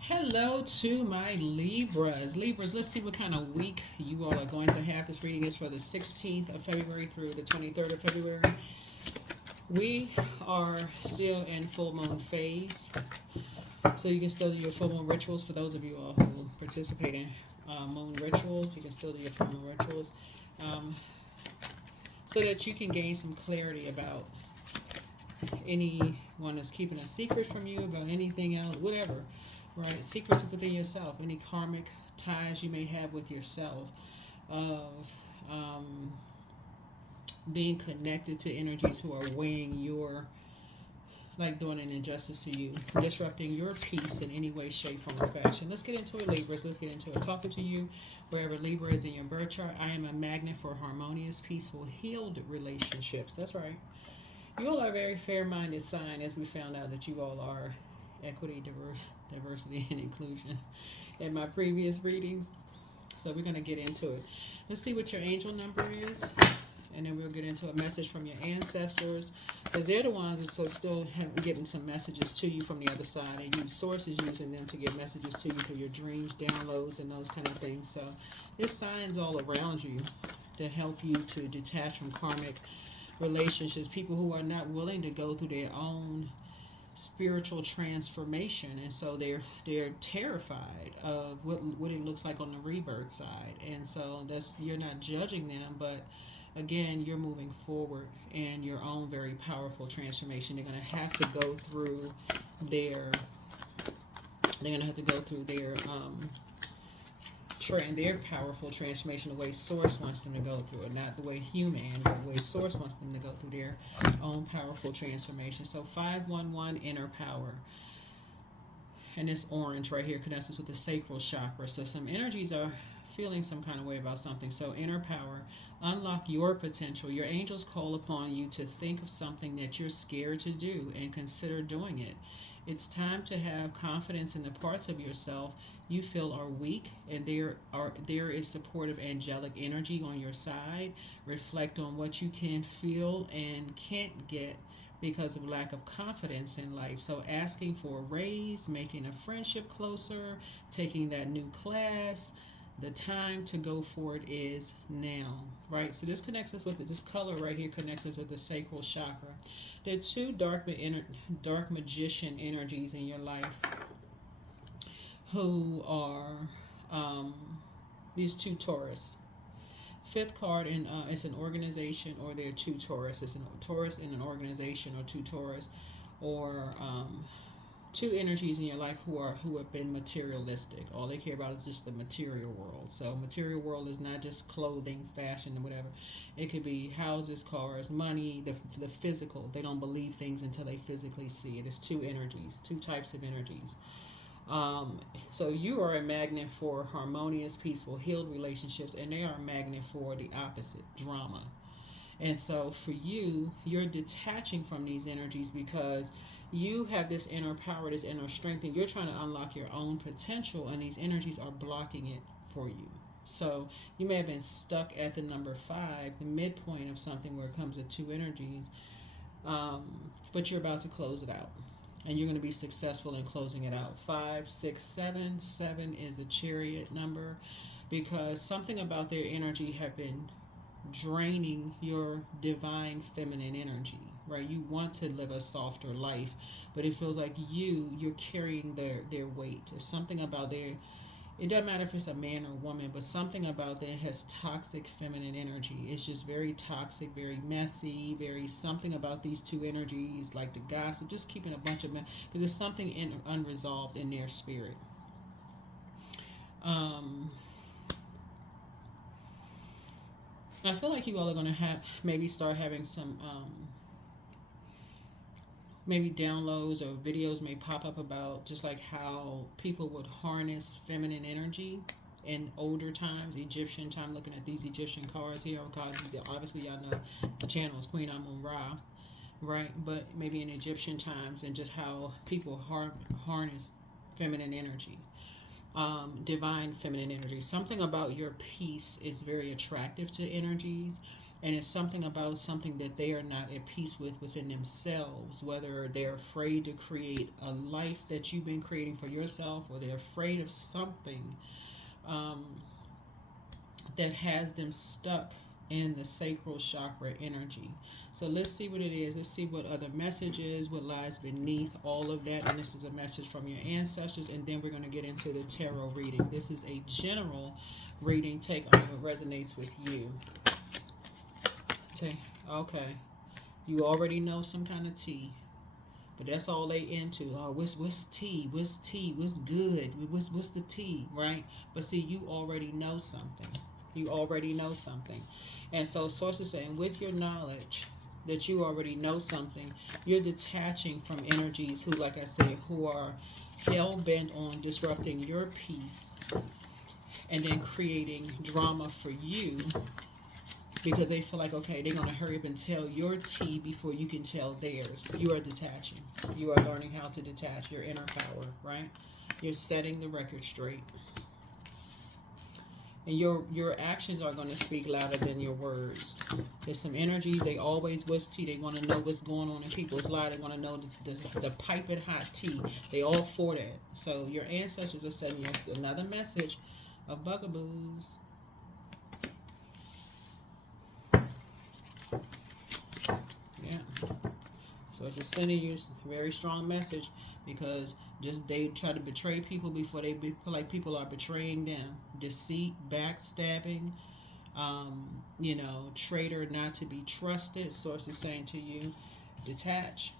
Hello to my Libras. Libras, let's see what kind of week you all are going to have. This reading is for the 16th of February through the 23rd of February. We are still in full moon phase, so you can still do your full moon rituals. For those of you all who participate in moon rituals, you can still do your full moon rituals um, so that you can gain some clarity about anyone that's keeping a secret from you about anything else, whatever, right? Secrets within yourself, any karmic ties you may have with yourself, of being connected to energies who are weighing your, like doing an injustice to you, disrupting your peace in any way, shape, form, or fashion. Let's get into it, Libras. Let's get into it. Talking to you, wherever Libra is in your birth chart. I am a magnet for harmonious, peaceful, healed relationships. That's right. You all are a very fair-minded sign, as we found out that you all are equity, diversity, and inclusion in my previous readings. So we're going to get into it. Let's see what your angel number is, and then we'll get into a message from your ancestors, because they're the ones that still have getting some messages to you from the other side. They use sources using them to get messages to you through your dreams, downloads, and those kind of things. So there's signs all around you that help you to detach from karmic relationships, people who are not willing to go through their own spiritual transformation, and so they're terrified of what it looks like on the rebirth side. And so that's, you're not judging them, but again, you're moving forward in your own very powerful transformation. They're going to have to go through their they're going to have to go through their powerful transformation the way Source wants them to go through it, not the way human, but the way Source wants them to go through their own powerful transformation. So 511 inner power, and this orange right here connects us with the sacral chakra. So some energies are feeling some kind of way about something. So inner power, unlock your potential. Your angels call upon you to think of something that you're scared to do and consider doing it. It's time to have confidence in the parts of yourself you feel are weak, and there is supportive angelic energy on your side. Reflect on what you can feel and can't get because of lack of confidence in life. So asking for a raise, making a friendship closer, taking that new class, the time to go for it is now, right? So this connects us with this color right here, connects us with the sacral chakra. There are two dark magician energies in your life who are um, these two Taurus. Fifth card in it's an organization, or they're two Taurus. It's a Taurus in an organization, or two Taurus, or two energies in your life who have been materialistic. All they care about is just the material world. So material world is not just clothing, fashion, and whatever. It could be houses, cars, money, the physical. They don't believe things until they physically see it. It's two energies, two types of energies. So you are a magnet for harmonious, peaceful, healed relationships, and they are a magnet for the opposite, drama. And so for you, you're detaching from these energies because you have this inner power, this inner strength, and you're trying to unlock your own potential, and these energies are blocking it for you. So you may have been stuck at the number 5, the midpoint of something where it comes to two energies, but you're about to close it out. And you're going to be successful in closing it out. 5, 6, 7. 7 is the chariot number, because something about their energy have been draining your divine feminine energy, right? You want to live a softer life, but it feels like you're carrying their weight. It's something about their, it doesn't matter if it's a man or a woman, but something about that has toxic feminine energy. It's just very toxic, very messy, very something about these two energies, like the gossip, just keeping a bunch of because there's something unresolved in their spirit. Um, I feel like you all are going to have maybe start having some maybe downloads or videos may pop up about just like how people would harness feminine energy in older times, Egyptian time. Looking at these Egyptian cards here, because obviously y'all know the channel is Queen Amun Ra, right? But maybe in Egyptian times, and just how people harness feminine energy, divine feminine energy. Something about your peace is very attractive to energies. And it's something about something that they are not at peace with within themselves, whether they're afraid to create a life that you've been creating for yourself, or they're afraid of something um, that has them stuck in the sacral chakra energy. So let's see what it is. Let's see what other messages, what lies beneath all of that. And this is a message from your ancestors. And then we're going to get into the tarot reading. This is a general reading. Take on what resonates with you. Okay. You already know some kind of tea. But that's all they into. Oh, what's tea? What's tea? What's good? What's the tea, right? But see, you already know something. You already know something. And so sources saying with your knowledge that you already know something, you're detaching from energies who, like I said, who are hell bent on disrupting your peace and then creating drama for you, because they feel like, okay, they're going to hurry up and tell your tea before you can tell theirs. You are detaching. You are learning how to detach your inner power, right? You're setting the record straight. And your actions are going to speak louder than your words. There's some energies, they always was tea. They want to know what's going on in people's lives. They want to know the piping hot tea. They all for that. So your ancestors are sending us another message of bugaboos. Yeah. So it's just sending you a very strong message, because just they try to betray people before they feel like people are betraying them. Deceit, backstabbing, traitor, not to be trusted. Source is saying to you, detach.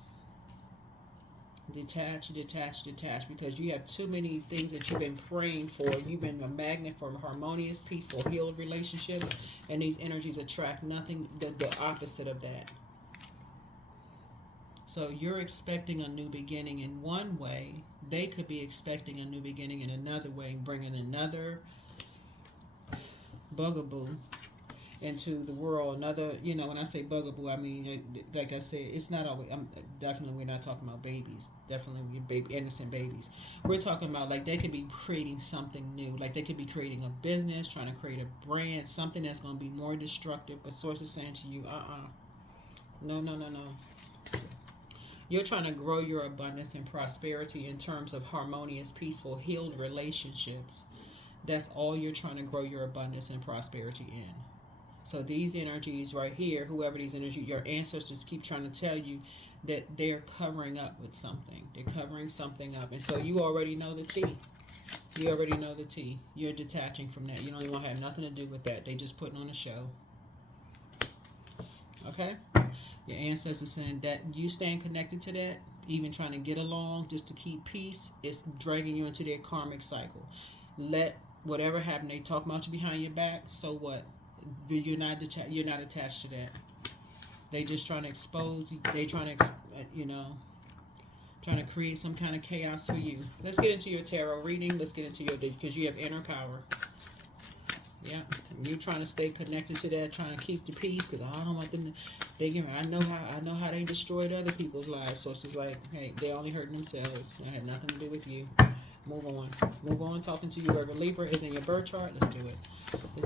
Detach, detach, detach, because you have too many things that you've been praying for. You've been a magnet for harmonious, peaceful, healed relationships, and these energies attract nothing, the opposite of that. So you're expecting a new beginning in one way. They could be expecting a new beginning in another way, bringing another bugaboo into the world. Another, when I say bugaboo, I mean, like I said, it's not always, definitely we're not talking about babies. Definitely innocent babies. We're talking about, like, they could be creating something new. Like, they could be creating a business, trying to create a brand, something that's going to be more destructive. But source is saying to you, no. You're trying to grow your abundance and prosperity in terms of harmonious, peaceful, healed relationships. That's all you're trying to grow your abundance and prosperity in. So these energies right here, whoever these energies, your ancestors keep trying to tell you that they're covering up with something. They're covering something up. And so you already know the tea. You already know the tea. You're detaching from that. You don't even want to have nothing to do with that. They just putting on a show. Okay? Your ancestors saying that you staying connected to that, even trying to get along just to keep peace, it's dragging you into their karmic cycle. Let whatever happen, they talk about you behind your back, so what? You're not attached to that. They just trying to expose. They trying to, trying to create some kind of chaos for you. Let's get into your tarot reading. Let's get into your, because you have inner power. Yeah, you're trying to stay connected to that, trying to keep the peace, because I don't want them to. I know how they destroyed other people's lives. So it's like, hey, they only hurting themselves. I had nothing to do with you. Move on. Talking to you, wherever Libra is in your birth chart. Let's do it.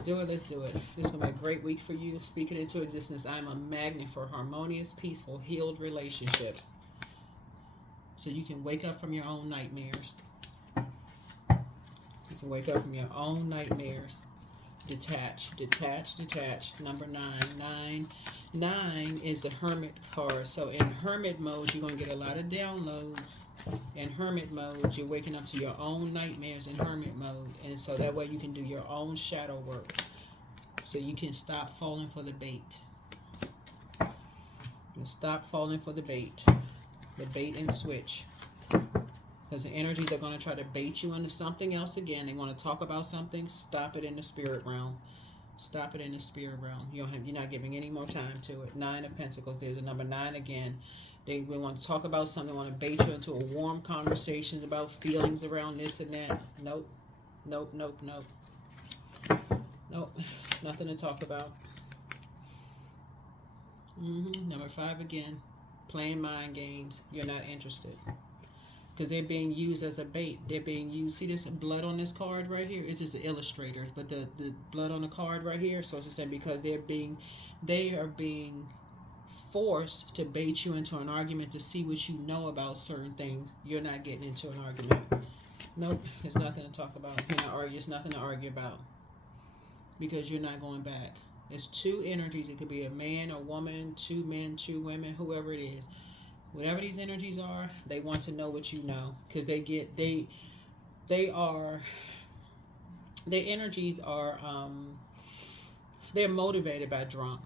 This is gonna be a great week for you. Speaking into existence, I'm a magnet for harmonious, peaceful, healed relationships. So you can wake up from your own nightmares. Detach. Number 9. 9 is the Hermit card. So in Hermit mode, you're going to get a lot of downloads. In Hermit mode, you're waking up to your own nightmares in Hermit mode. And so that way you can do your own shadow work. So you can stop falling for the bait. The bait and switch. Because the energies are going to try to bait you into something else again. They want to talk about something. Stop it in the spirit realm. You're not giving any more time to it. 9 of Pentacles. There's a number 9 again. They want to talk about something. They want to bait you into a warm conversation about feelings around this and that. Nope. Nothing to talk about. Number 5 again. Playing mind games. You're not interested. because they're being used as a bait. They're being used. See this blood on this card right here? It's just illustrators, but the blood on the card right here. So it's just saying because they are being forced to bait you into an argument to see what you know about certain things. You're not getting into an argument. Nope, there's nothing to talk about. You're not argue. It's nothing to argue about because you're not going back. It's two energies. It could be a man, a woman, two men, two women, whoever it is. Whatever these energies are, they want to know what you know because their energies are they're motivated by drama.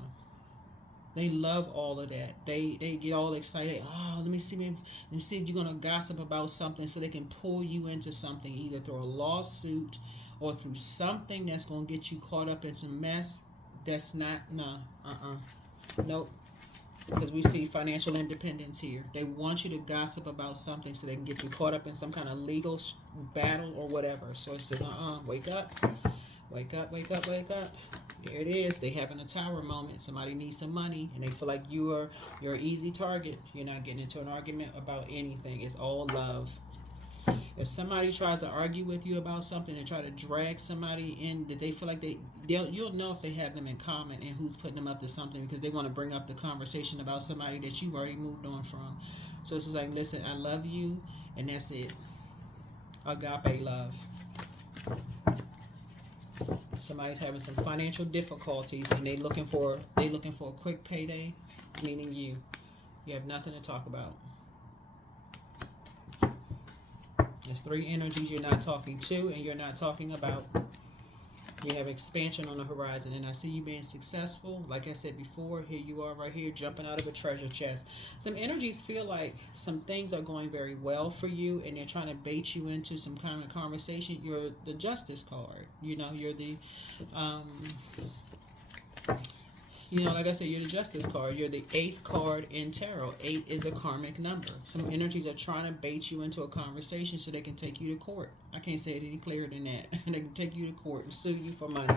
They love all of that. They get all excited. Oh, let me see if you're gonna gossip about something so they can pull you into something, either through a lawsuit or through something that's gonna get you caught up in some mess. That's not nope. Because we see financial independence here. They want you to gossip about something so they can get you caught up in some kind of legal battle or whatever. So it says, wake up, wake up, wake up, wake up. There it is. They having a tower moment. Somebody needs some money, and they feel like you're an easy target. You're not getting into an argument about anything. It's all love. If somebody tries to argue with you about something and try to drag somebody in that they feel like you'll know if they have them in common and who's putting them up to something because they want to bring up the conversation about somebody that you've already moved on from. So it's just like, listen, I love you, and that's it. Agape love. Somebody's having some financial difficulties and they looking for a quick payday, meaning you have nothing to talk about. There's three energies you're not talking to and you're not talking about. You have expansion on the horizon, and I see you being successful. Like I said before, here you are right here jumping out of a treasure chest. Some energies feel like some things are going very well for you and they're trying to bait you into some kind of conversation. You're the Justice card. You're the like I said, you're the Justice card. You're the 8th card in tarot. 8 is a karmic number. Some energies are trying to bait you into a conversation so they can take you to court. I can't say it any clearer than that. They can take you to court and sue you for money.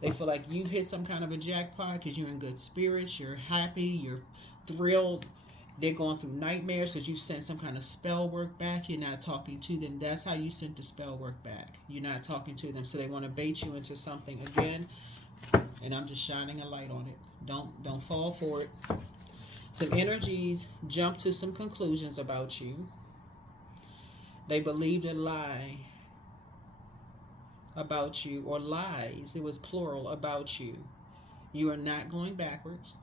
They feel like you've hit some kind of a jackpot because you're in good spirits. You're happy. You're thrilled. They're going through nightmares because you sent some kind of spell work back. You're not talking to them. That's how you sent the spell work back. You're not talking to them. So they want to bait you into something again. And I'm just shining a light on it. Don't fall for it. Some energies jump to some conclusions about you. They believed a lie about you, or lies, it was plural, about you. You are not going backwards.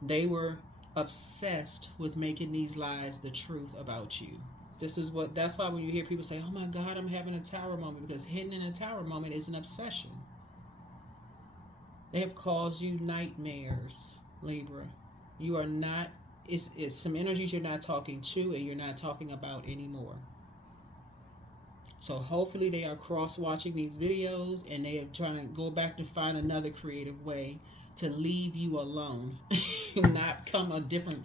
They were obsessed with making these lies the truth about you. That's why when you hear people say, oh my God, I'm having a tower moment, because hidden in a tower moment is an obsession. They have caused you nightmares, Libra. You are not, it's some energies you're not talking to and you're not talking about anymore. So hopefully they are cross-watching these videos and they are trying to go back to find another creative way to leave you alone, not come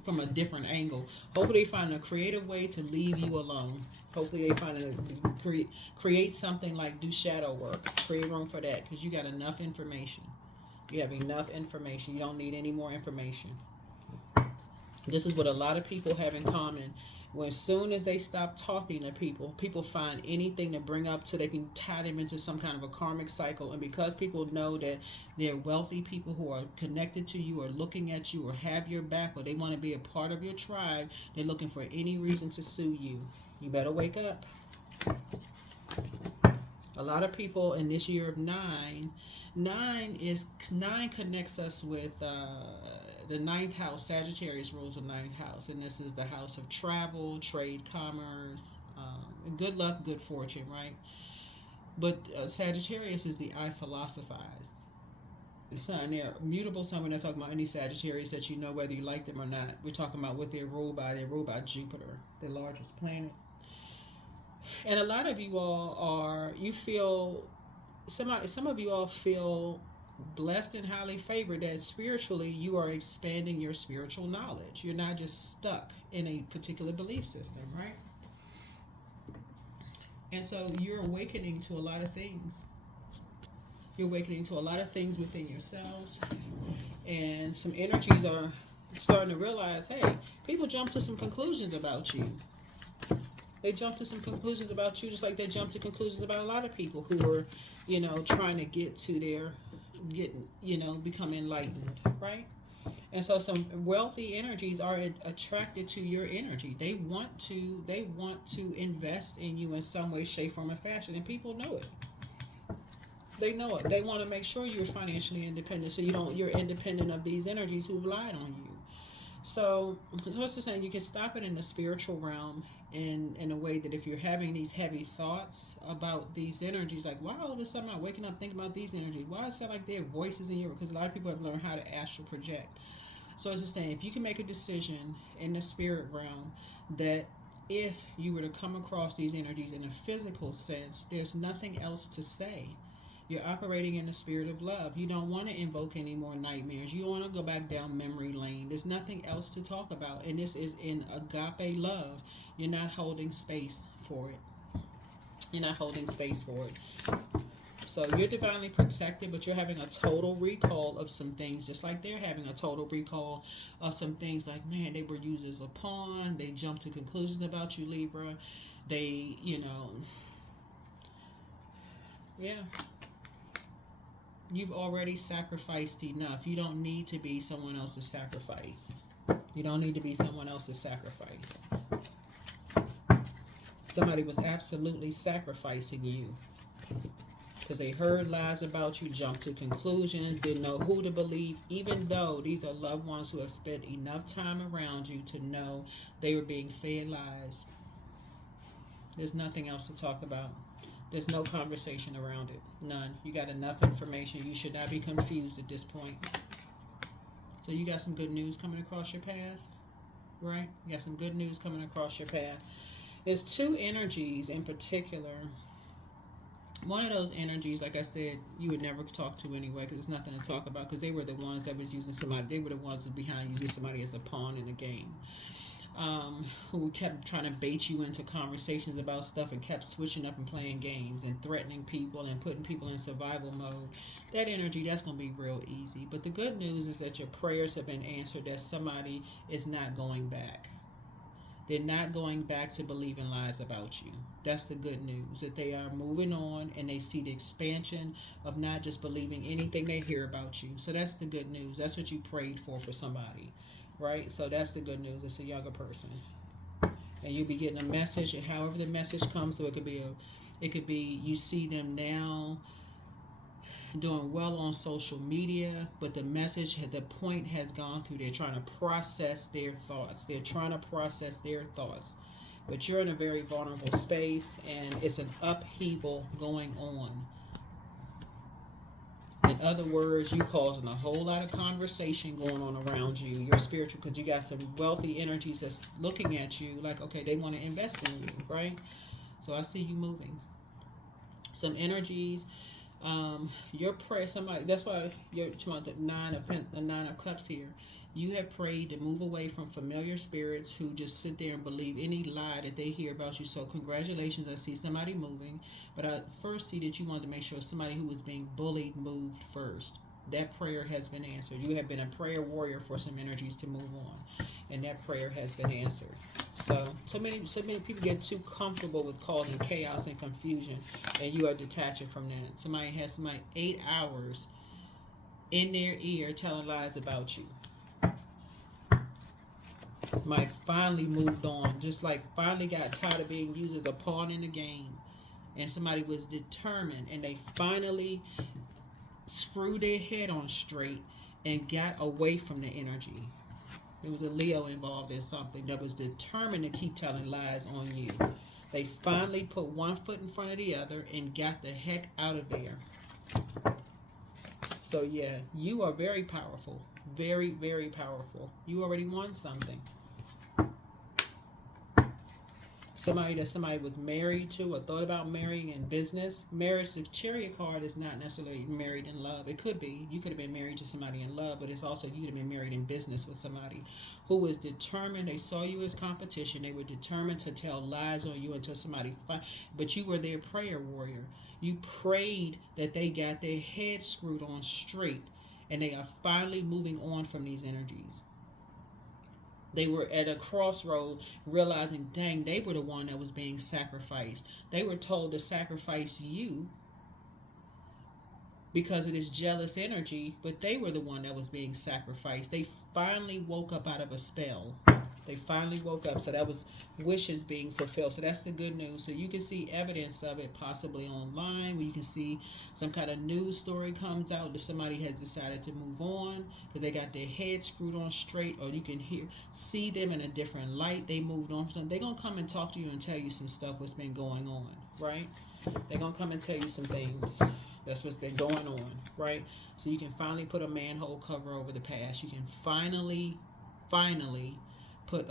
from a different angle. Hopefully they find a creative way to leave you alone. Hopefully they find create something like do shadow work. Create room for that because you got enough information. You have enough information. You don't need any more information. This is what a lot of people have in common. When as soon as they stop talking to people find anything to bring up so they can tie them into some kind of a karmic cycle. And because people know that they're wealthy people who are connected to you or looking at you or have your back or they want to be a part of your tribe, they're looking for any reason to sue you. You better wake up. A lot of people in this year of 9 connects us with the 9th house. Sagittarius rules the 9th house, and this is the house of travel, trade, commerce, good luck, good fortune, right? But Sagittarius is the I philosophize. The sun, they're mutable sun. We're not talking about any Sagittarius that you know whether you like them or not. We're talking about what they're ruled by. They're ruled by Jupiter, the largest planet. And a lot of you all some of you all feel blessed and highly favored that spiritually you are expanding your spiritual knowledge. You're not just stuck in a particular belief system, right? And so you're awakening to a lot of things. You're awakening to a lot of things within yourselves. And some energies are starting to realize, hey, people jump to some conclusions about you. They jump to some conclusions about you, just like they jump to conclusions about a lot of people who were, trying to get to their, become enlightened, right? And so some wealthy energies are attracted to your energy. They want to invest in you in some way, shape, form, and fashion, and people know it. They know it. They want to make sure you're financially independent, so you're independent of these energies who've lied on you. So it's just saying you can stop it in the spiritual realm in a way that if you're having these heavy thoughts about these energies, like why all of a sudden am I waking up thinking about these energies? Why is it like there are voices in your, because a lot of people have learned how to astral project. So it's just saying if you can make a decision in the spirit realm that if you were to come across these energies in a physical sense, there's nothing else to say. You're operating in the spirit of love. You don't want to invoke any more nightmares. You don't want to go back down memory lane. There's nothing else to talk about. And this is in agape love. You're not holding space for it. You're not holding space for it. So you're divinely protected, but you're having a total recall of some things, just like they're having a total recall of some things like, man, they were used as a pawn. They jumped to conclusions about you, Libra. They, yeah. You've already sacrificed enough. You don't need to be someone else's sacrifice. You don't need to be someone else's sacrifice. Somebody was absolutely sacrificing you because they heard lies about you, jumped to conclusions, didn't know who to believe, even though these are loved ones who have spent enough time around you to know they were being fed lies. There's nothing else to talk about. There's no conversation around it. None. You got enough information. You should not be confused at this point. So you got some good news coming across your path, right? You got some good news coming across your path. There's two energies in particular. One of those energies, like I said, you would never talk to anyway because there's nothing to talk about because they were the ones that was using somebody. They were the ones that behind using somebody as a pawn in a game. Who kept trying to bait you into conversations about stuff and kept switching up and playing games and threatening people and putting people in survival mode. That energy, that's going to be real easy. But the good news is that your prayers have been answered, that somebody is not going back. They're not going back to believing lies about you. That's the good news, that they are moving on and they see the expansion of not just believing anything they hear about you. So that's the good news. That's what you prayed for somebody. Right? So that's the good news. It's a younger person. And you'll be getting a message, and however the message comes through, it could be you see them now doing well on social media, but the message, the point has gone through. They're trying to process their thoughts. But you're in a very vulnerable space, and it's an upheaval going on. In other words, you causing a whole lot of conversation going on around you. You're spiritual because you got some wealthy energies that's looking at you like, okay, they want to invest in you, right? So I see you moving. Some energies, your prayer, somebody, that's why you're talking about the nine of cups here. You have prayed to move away from familiar spirits who just sit there and believe any lie that they hear about you. So congratulations, I see somebody moving. But I first see that you wanted to make sure somebody who was being bullied moved first. That prayer has been answered. You have been a prayer warrior for some energies to move on. And that prayer has been answered. So many people get too comfortable with causing chaos and confusion, and you are detaching from that. Somebody has 8 hours in their ear telling lies about you. Might finally moved on, just like finally got tired of being used as a pawn in the game, and somebody was determined, and they finally screwed their head on straight and got away from the energy. There was a Leo involved in something that was determined to keep telling lies on you. They finally put one foot in front of the other and got the heck out of there. So yeah, you are very powerful. Very, very powerful. You already won something. Somebody that somebody was married to or thought about marrying in business. Marriage, the Chariot card is not necessarily married in love. It could be. You could have been married to somebody in love, but it's also you could have been married in business with somebody who was determined. They saw you as competition. They were determined to tell lies on you until somebody but you were their prayer warrior. You prayed that they got their head screwed on straight, and they are finally moving on from these energies. They were at a crossroad, realizing, dang, they were the one that was being sacrificed. They were told to sacrifice you because of this jealous energy, but they were the one that was being sacrificed. They finally woke up out of a spell. They finally woke up. So that was wishes being fulfilled. So that's the good news. So you can see evidence of it possibly online, where you can see some kind of news story comes out that somebody has decided to move on because they got their head screwed on straight, or you can see them in a different light. They moved on from something. They're going to come and talk to you and tell you some stuff what's been going on, right? They're going to come and tell you some things. That's what's been going on, right? So you can finally put a manhole cover over the past. You can finally put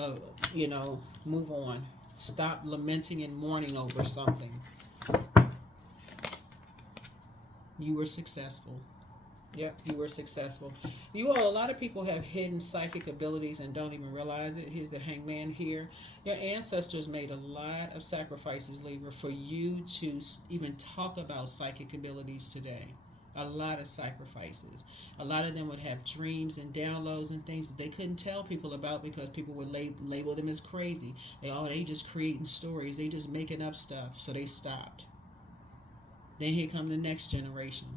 move on. Stop lamenting and mourning over something. You were successful. Yep, you were successful. A lot of people have hidden psychic abilities and don't even realize it. Here's the Hangman here. Your ancestors made a lot of sacrifices, Libra, for you to even talk about psychic abilities today. A lot of sacrifices. A lot of them would have dreams and downloads and things that they couldn't tell people about because people would label them as crazy. They just creating stories. They just making up stuff. So they stopped. Then here come the next generation.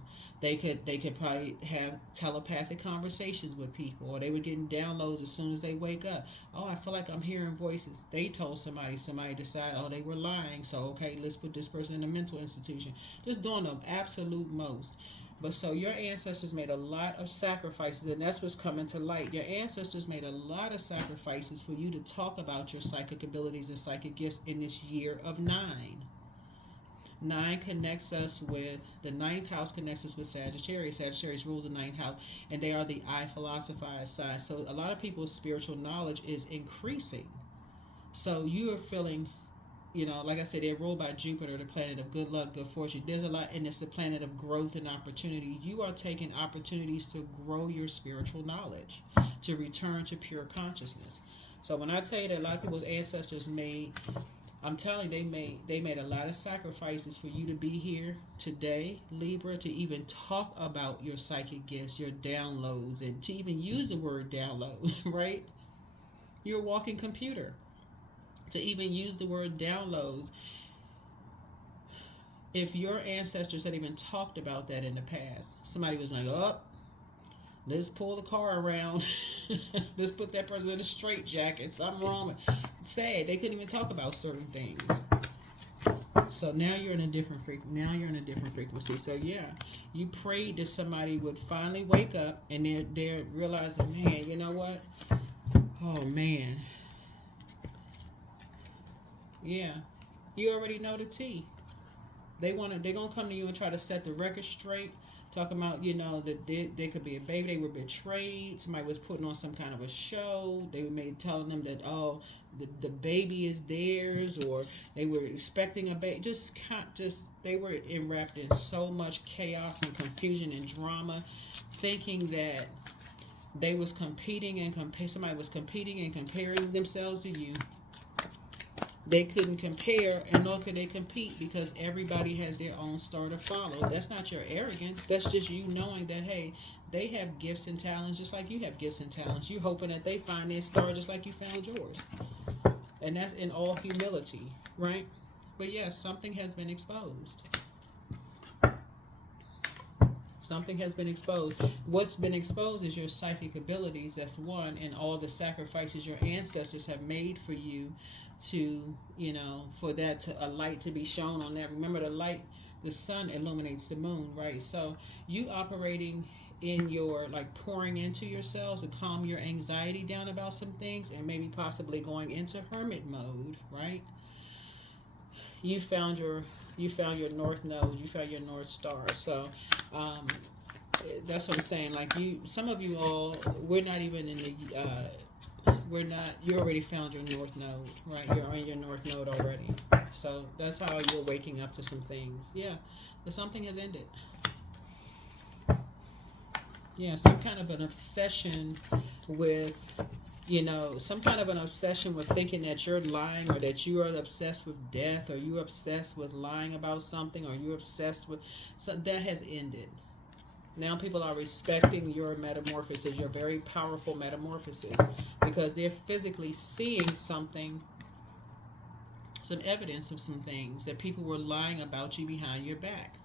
They could probably have telepathic conversations with people, or they were getting downloads as soon as they wake up. Oh, I feel like I'm hearing voices. They told somebody decided, they were lying. So, okay, let's put this person in a mental institution. Just doing the absolute most. But so your ancestors made a lot of sacrifices, and that's what's coming to light. Your ancestors made a lot of sacrifices for you to talk about your psychic abilities and psychic gifts in this year of 9. 9 connects us with, the 9th house connects us with Sagittarius. Sagittarius rules the 9th house, and they are the I philosophize side. So a lot of people's spiritual knowledge is increasing. So you are feeling, like I said, they're ruled by Jupiter, the planet of good luck, good fortune. There's a lot, and it's the planet of growth and opportunity. You are taking opportunities to grow your spiritual knowledge, to return to pure consciousness. So when I tell you that a lot of people's ancestors I'm telling you, they made a lot of sacrifices for you to be here today, Libra, to even talk about your psychic gifts, your downloads, and to even use the word download, right? You're a walking computer. To even use the word downloads. If your ancestors had even talked about that in the past, somebody was like, let's pull the car around. Let's put that person in a straitjacket. Something wrong. It's sad. They couldn't even talk about certain things. So now you're in a different frequency. So yeah, you prayed that somebody would finally wake up and they're realizing, man, you know what? Oh man. Yeah. You already know the tea. They're gonna come to you and try to set the record straight. Talking about, that they could be a baby. They were betrayed. Somebody was putting on some kind of a show. They were telling them that, the baby is theirs, or they were expecting a baby. They were enwrapped in so much chaos and confusion and drama, thinking that they was competing and somebody was competing and comparing themselves to you. They couldn't compare, and nor could they compete, because everybody has their own star to follow. That's not your arrogance. That's just you knowing that, hey, they have gifts and talents just like you have gifts and talents. You're hoping that they find their star just like you found yours. And that's in all humility, right? But yes, something has been exposed. Something has been exposed. What's been exposed is your psychic abilities. That's one, and all the sacrifices your ancestors have made for you to, for that a light to be shown on that. Remember, the sun illuminates the moon, right? So you operating in your, pouring into yourselves to calm your anxiety down about some things, and maybe possibly going into hermit mode, right? You found your north node, you found your north star. So that's what I'm saying. Some of you all, we're not even in the you already found your north node, right? You're on your north node already. So that's how you're waking up to some things. Yeah, but something has ended. Yeah, some kind of an obsession with, thinking that you're lying, or that you are obsessed with death, or you're obsessed with lying about something, or you're obsessed with, so that has ended. Now people are respecting your metamorphosis, your very powerful metamorphosis, because they're physically seeing something, some evidence of some things that people were lying about you behind your back,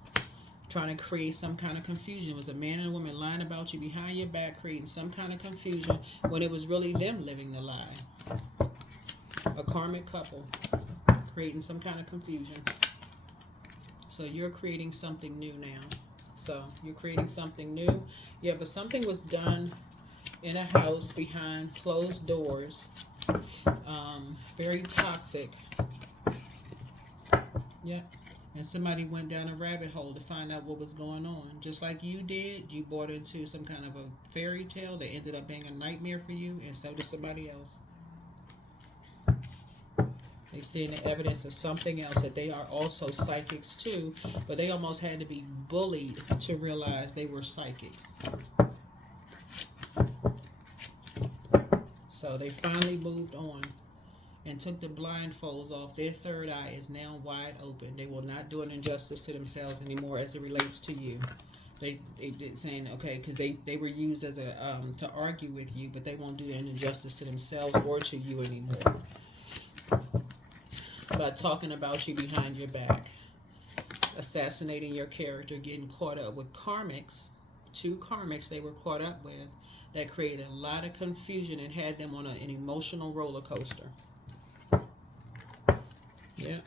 trying to create some kind of confusion. It was a man and a woman lying about you behind your back, creating some kind of confusion when it was really them living the lie. A karmic couple creating some kind of confusion. So you're creating something new now. So you're creating something new. Yeah, but something was done in a house behind closed doors. Very toxic. Yeah. And somebody went down a rabbit hole to find out what was going on. Just like you did, you bought into some kind of a fairy tale that ended up being a nightmare for you, and so did somebody else. They seeing the evidence of something else, that they are also psychics too, but they almost had to be bullied to realize they were psychics. So they finally moved on and took the blindfolds off. Their third eye is now wide open. They will not do an injustice to themselves anymore as it relates to you. They saying, okay, because they were used as a to argue with you, but they won't do an injustice to themselves or to you anymore by talking about you behind your back, assassinating your character, getting caught up with karmics, 2 karmics they were caught up with that created a lot of confusion and had them on an emotional roller coaster. Yeah.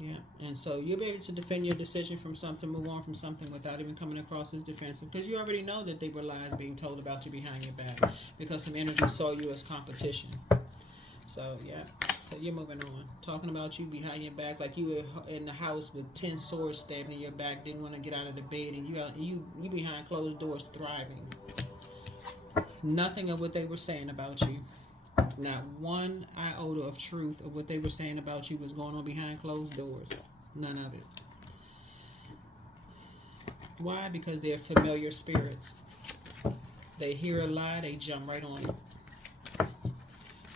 Yeah. And so you'll be able to defend your decision from something, move on from something without even coming across as defensive, because you already know that they were lies being told about you behind your back, because some energy saw you as competition. So yeah. So you're moving on, talking about you behind your back, like you were in the house with 10 swords stabbed in your back, didn't want to get out of the bed, and you behind closed doors thriving. Nothing of what they were saying about you, not one iota of truth of what they were saying about you was going on behind closed doors. None of it. Why? Because they're familiar spirits. They hear a lie, they jump right on it.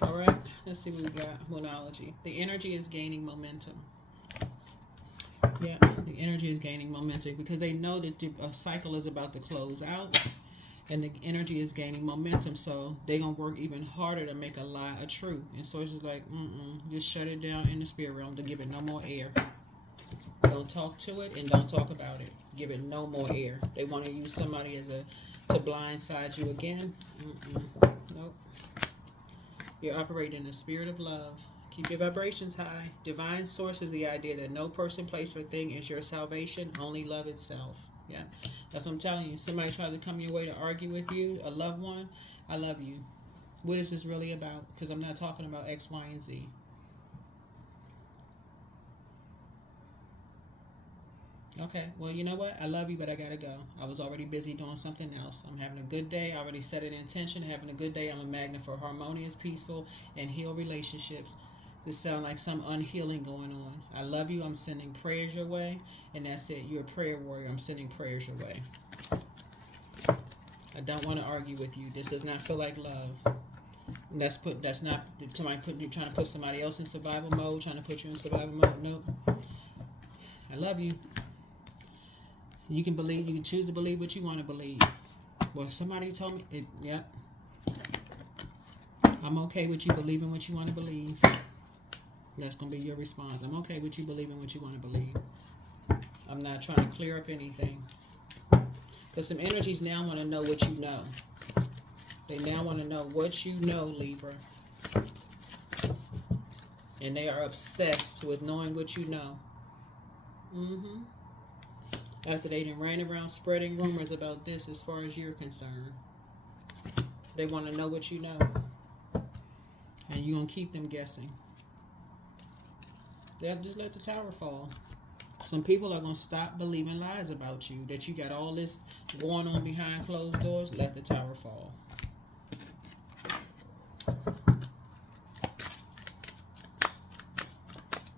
All right, let's see what we got. Moonology. The energy is gaining momentum. Yeah, the energy is gaining momentum because they know that a cycle is about to close out. And the energy is gaining momentum, so they're going to work even harder to make a lie a truth. And so it's just like, just shut it down in the spirit realm to give it no more air. Don't talk to it and don't talk about it. Give it no more air. They want to use somebody to blindside you again. Nope. You're operating in the spirit of love. Keep your vibrations high. Divine source is the idea that no person, place, or thing is your salvation, only love itself. Yeah, that's what I'm telling you. Somebody tries to come your way to argue with you, a loved one, I love you. What is this really about? Because I'm not talking about X, Y, and Z. Okay, well, you know what? I love you, but I gotta go. I was already busy doing something else. I'm having a good day. I already set an intention. Having a good day. I'm a magnet for harmonious, peaceful, and healed relationships. This sounds like some unhealing going on. I love you. I'm sending prayers your way. And that's it. You're a prayer warrior. I'm sending prayers your way. I don't want to argue with you. This does not feel like love. That's not somebody trying to put somebody else in survival mode, trying to put you in survival mode. Nope. I love you. You can choose to believe what you want to believe. Well, somebody told me it. Yep. I'm okay with you believing what you want to believe. That's going to be your response. I'm okay with you believing what you want to believe. I'm not trying to clear up anything. Because some energies now want to know what you know. They now want to know what you know, Libra. And they are obsessed with knowing what you know. After they done ran around spreading rumors about this as far as you're concerned. They want to know what you know. And you're going to keep them guessing. They'll just let the tower fall. Some people are going to stop believing lies about you. That you got all this going on behind closed doors. Let the tower fall.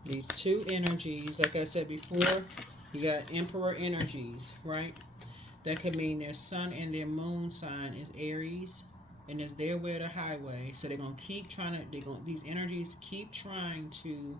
These 2 energies, like I said before, you got Emperor energies, right? That could mean their sun and their moon sign is Aries. and it's their way or the highway. So they're gonna keep trying to. These energies keep trying to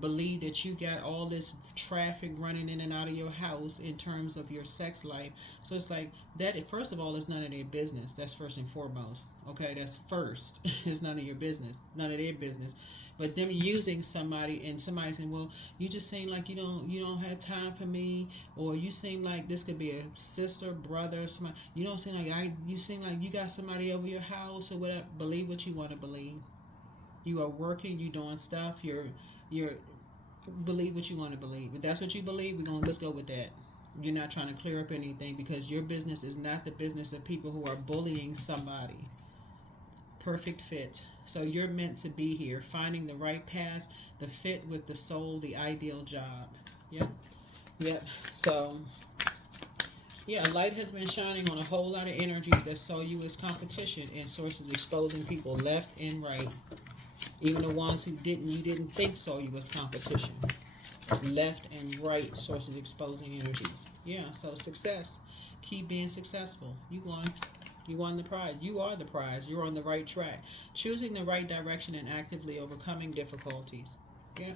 believe that you got all this traffic running in and out of your house in terms of your sex life. So it's like that. First of all, it's none of their business. That's first and foremost. Okay, that's first. It's none of your business. None of their business. But them using somebody and somebody saying, "Well, you just seem like you don't have time for me," or you seem like this could be a sister, brother, somebody. You don't seem like you seem like you got somebody over your house or whatever. Believe what you want to believe. You are working. You doing stuff. You're believe what you want to believe. If that's what you believe, let's go with that. You're not trying to clear up anything because your business is not the business of people who are bullying somebody. Perfect fit. So you're meant to be here, finding the right path, the fit with the soul, the ideal job. Yep. So, yeah, light has been shining on a whole lot of energies that saw you as competition, and sources exposing people left and right. Even the ones who you didn't think saw you as competition. Left and right, sources exposing energies. Yeah, so success. Keep being successful. You won. You won the prize. You are the prize. You're on the right track. Choosing the right direction and actively overcoming difficulties. Yeah.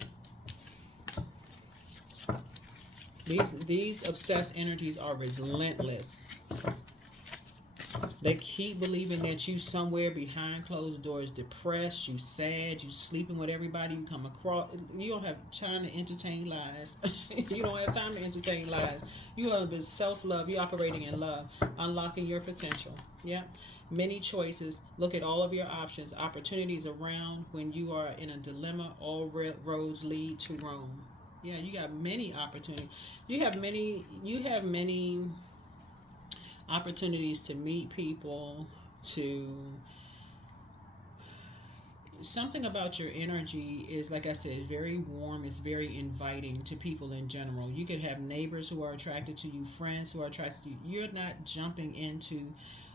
These obsessed energies are relentless. They keep believing that you somewhere behind closed doors, depressed, you sad, you sleeping with everybody you come across. You don't have time to entertain lies. You don't have time to entertain lies. You are self-love. You're operating in love, unlocking your potential. Yeah. Many choices. Look at all of your options. Opportunities around. When you are in a dilemma, all roads lead to Rome. Yeah, you got many opportunities. You have many opportunities to meet people, to something about your energy is, like I said, very warm. It's very inviting to people in general. You could have neighbors who are attracted to you, friends who are attracted to you. You're not jumping into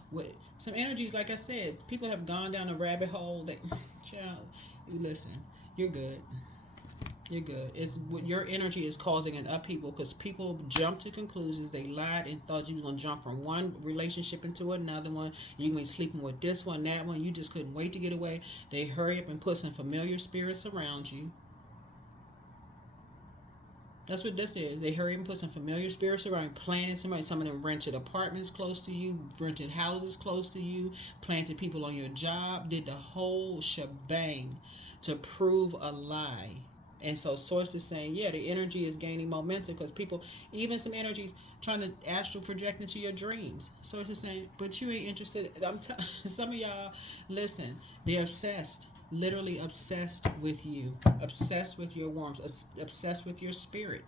what some energies, like I said, people have gone down a rabbit hole that child, listen, you're good. You're good. It's what your energy is causing an upheaval because people jump to conclusions. They lied and thought you were going to jump from one relationship into another one. You're going to be sleeping with this one, that one. You just couldn't wait to get away. They hurry up and put some familiar spirits around you. That's what this is. They hurry up and put some familiar spirits around, planted somebody. Some of them rented apartments close to you, rented houses close to you, planted people on your job, did the whole shebang to prove a lie. And so sources saying, yeah, the energy is gaining momentum because people, even some energies trying to astral project into your dreams. Sources saying, but you ain't interested. Some of y'all, listen, they're obsessed, literally obsessed with you, obsessed with your warmth, obsessed with your spirit.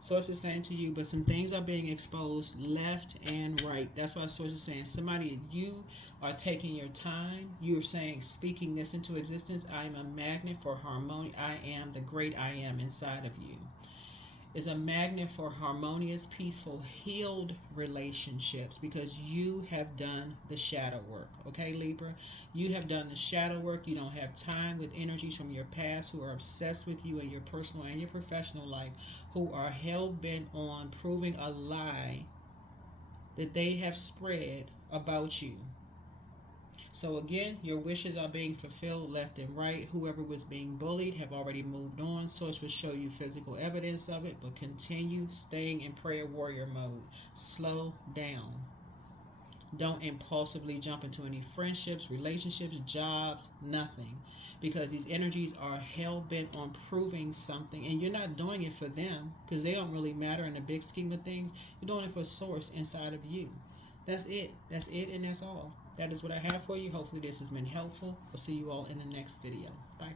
Sources saying to you, but some things are being exposed left and right. That's why source is saying, somebody, you are taking your time. You're saying, speaking this into existence. I am a magnet for harmony. I am the great I am inside of you. Is a magnet for harmonious, peaceful, healed relationships because you have done the shadow work. Okay, Libra? You have done the shadow work. You don't have time with energies from your past who are obsessed with you in your personal and your professional life, who are hell-bent on proving a lie that they have spread about you. So again, your wishes are being fulfilled left and right. Whoever was being bullied have already moved on. Source will show you physical evidence of it, but continue staying in prayer warrior mode. Slow down. Don't impulsively jump into any friendships, relationships, jobs, nothing. Because these energies are hell-bent on proving something. And you're not doing it for them because they don't really matter in the big scheme of things. You're doing it for source inside of you. That's it. That's it and that's all. That is what I have for you. Hopefully this has been helpful. I'll see you all in the next video. Bye.